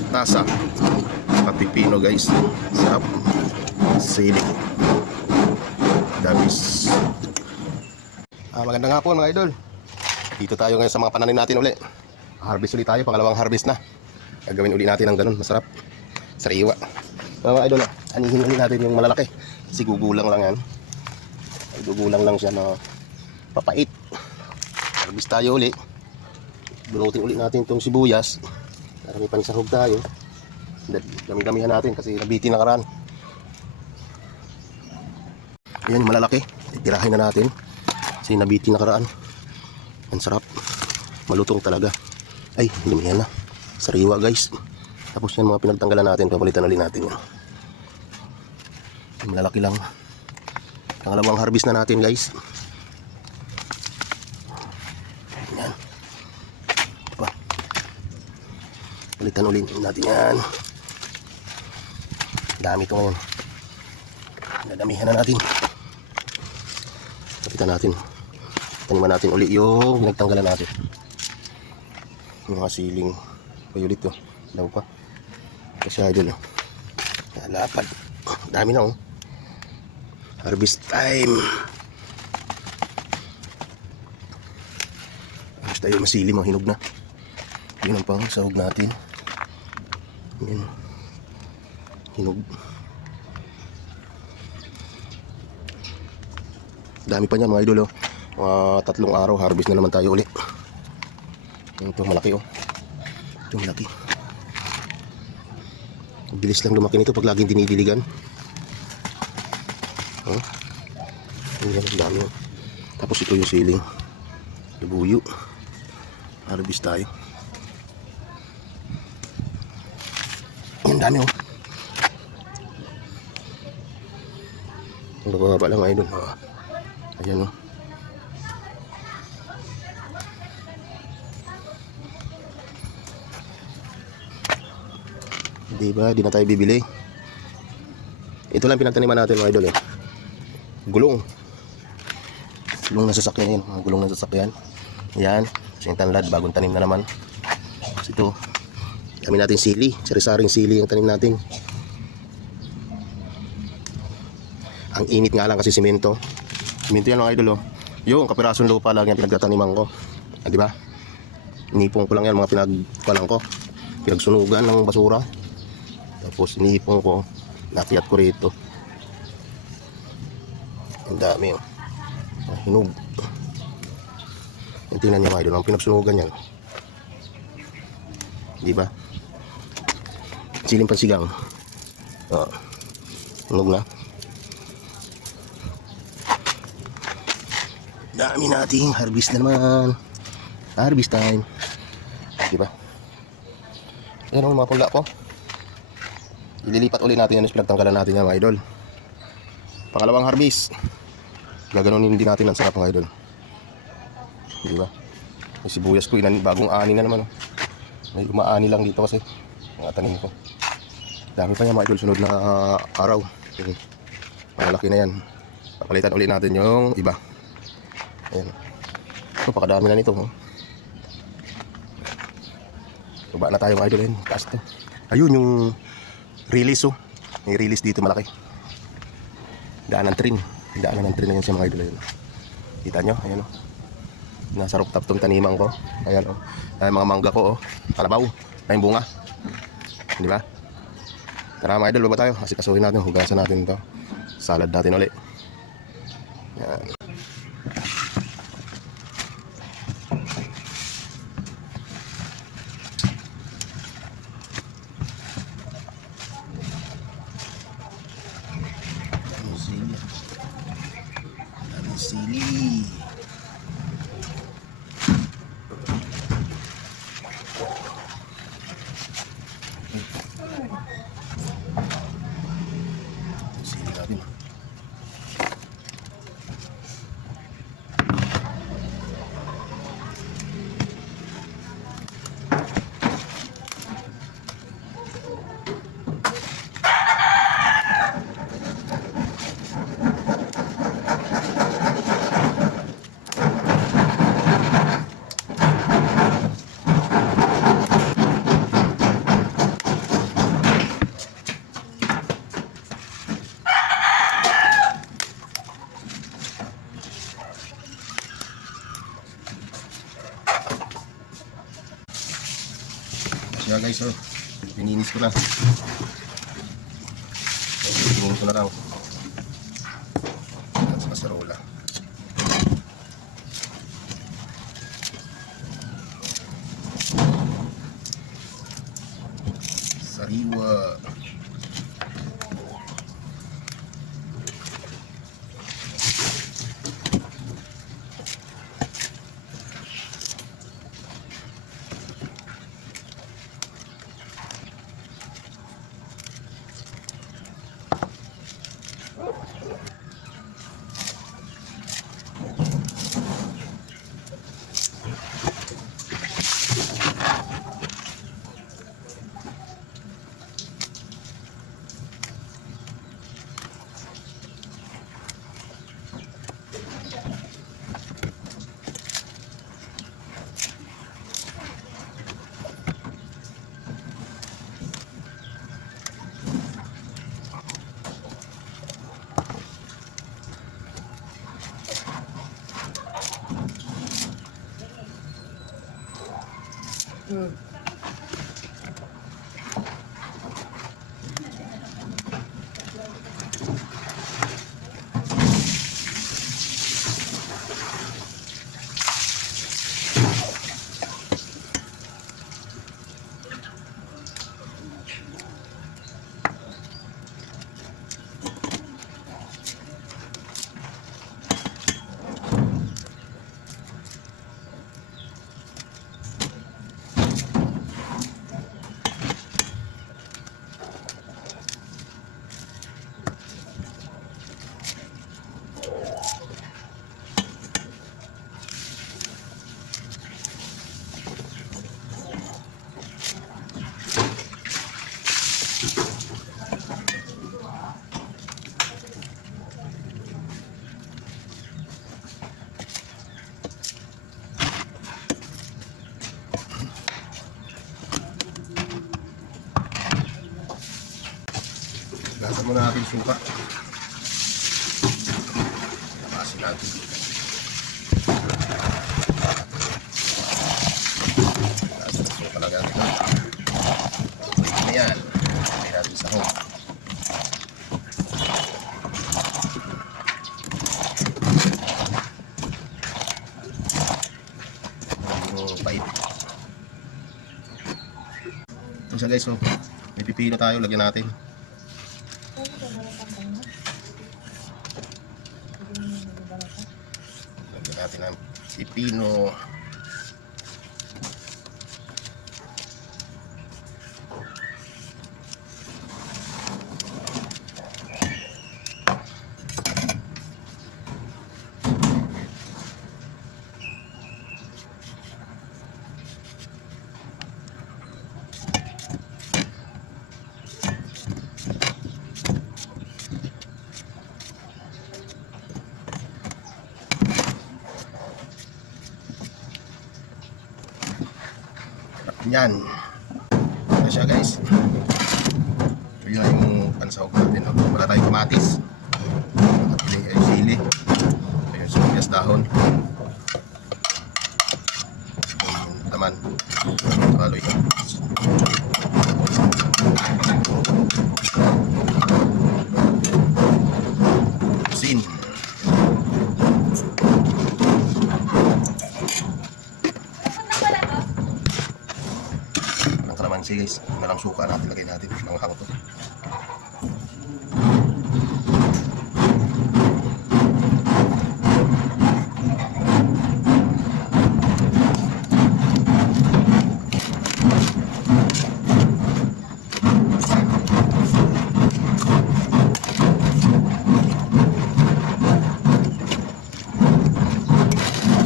mustasa, saka pipino guys. Sarap. Sili. Dabis. Magandang hapon mga idol. Dito tayo ngayon sa mga pananim natin uli. Harvest ulit tayo, pangalawang harvest na. Gagawin uli natin ng ganun, masarap. Sariwa. Mga idol, anihin ulit natin yung malalaki. Kasi gugulang lang yan. Gugulang lang siya na papait. Harvest tayo uli. Bunutin ulit natin itong sibuyas. Para may pansahog tayo. Dami-damihan natin kasi nabitin na karaan. Ayan yung malalaki. Titirahin na natin. Kasi nabitin na karaan. Ang sarap. Malutong talaga. Ay, damihan na. Sariwa guys. Tapos yan mga pinagtanggalan natin. Papalitan ulit natin yan. Malalaki lang. Pangalawang harvest na natin guys. Yan. Palitan ulit natin yan. Dami ito ngayon. Nadamihan na natin. Kapitan natin. Taniman natin ulit yung nagtanggalan natin. Yung mga siling violet to. Daw pa. Kasi idol. Lapad. Dami na oh. Harvest time. Harvest tayo masili mga hinog na. Yun ang pang sahog natin. Yan. Hinog. Dami pa niya mga idol oh. Mga 3 araw harvest na naman tayo ulit. Ito malaki oh. Ito malaki. Bilis lang lumaki nito pag laging dinidiligan. Oh. Ayan ang dami oh. Tapos ito yung siling lubuyo. Harvest tayo. Ang dami oh. Ang bababa lang mga idol. Ayan oh. Diba, di na tayo bibili. Ito lang pinagtaniman natin mga idol eh. Gulong. Gulong na sasakyan yun. Gulong na sasakyan. Ayan. Kasing tanlad, bagong tanim na naman. Tapos ito. Kami natin sili. Sari-saring sili yung tanim natin. Ang init nga lang kasi simento. Simento yan mga idol oh. Yung kapirasong lupa lang yan pinagtataniman ko. Diba? Inipong ko lang yan mga pinagpalang ko. Pinagsunugan ng basura. Tapos inipong ko, nakiyat ko rito. Ang dami oh. Hinog. Yung tingnan nyo mga idol, ang pinagsunugan yan. Diba? Siling pansigang. Hinog na. Dami nating harvest na naman. Harvest time. Diba? Ayan ang mga pula ko. Ililipat ulit natin yan yung pinagtanggalan natin yan mga idol. Pangalawang harvest. Gaganunin din natin ang sarap mga idol. Diba? Yung sibuyas ko, bagong ani na naman. May umaani lang dito kasi mga tanim ko. Dami pa yan mga idol, sunod na araw. Malaki na yan. Papalitan ulit natin yung iba. Ayan. Ito, pakadami na nito. Baba na tayo mga idol. Ayan, taas to. Ayun yung release oh. May release dito malaki. Daanan train. Daanan ng train na yun siya mga idol. Ayan. Kita nyo? Ayan oh. Nasa rooftop tong taniman ko. Ayan oh. Ayan mga mangga ko oh. Kalabaw. Ayan bunga. Diba? Tara mga idol, baba tayo. Kasi kasuhin natin. Hugasan natin to. Salad natin ulit. Ayan. Sili. Sili natin. Kaya guys, oh, pininis ko na. Pininis ko na lang. At sa kasarola. Sariwa. Lasan muna natin suka. Labasin natin. Lasan ng suka na gamit natin. Pwede na yan. Pwede natin sa home. Pait. Ito siya guys, oh. May pipino tayo, lagyan natin. Lagyan natin ang pipino. Yan. Ito siya guys. Ito yung pansahog natin. No? Wala tayong kamatis. Ito yung sili. Ito yung sibuyas dahon. Yung laman. Haloy ko. Sin. Sige guys, malang suka natin, lagay natin mga hangto.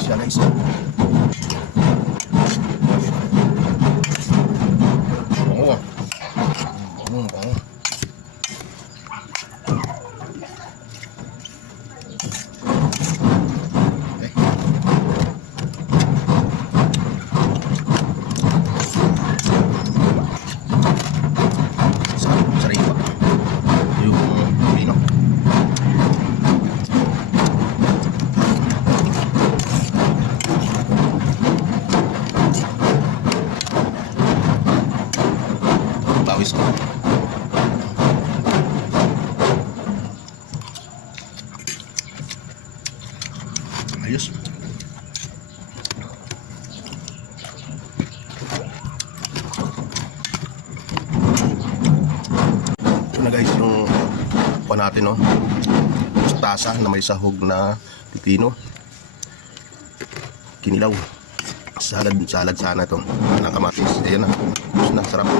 Siya guys. Oo. pa natin, no? Tasa na may sahog na pipino. Kinilaw. Salad sana to ng kamatis. Ayan na. Gusto na, sarap.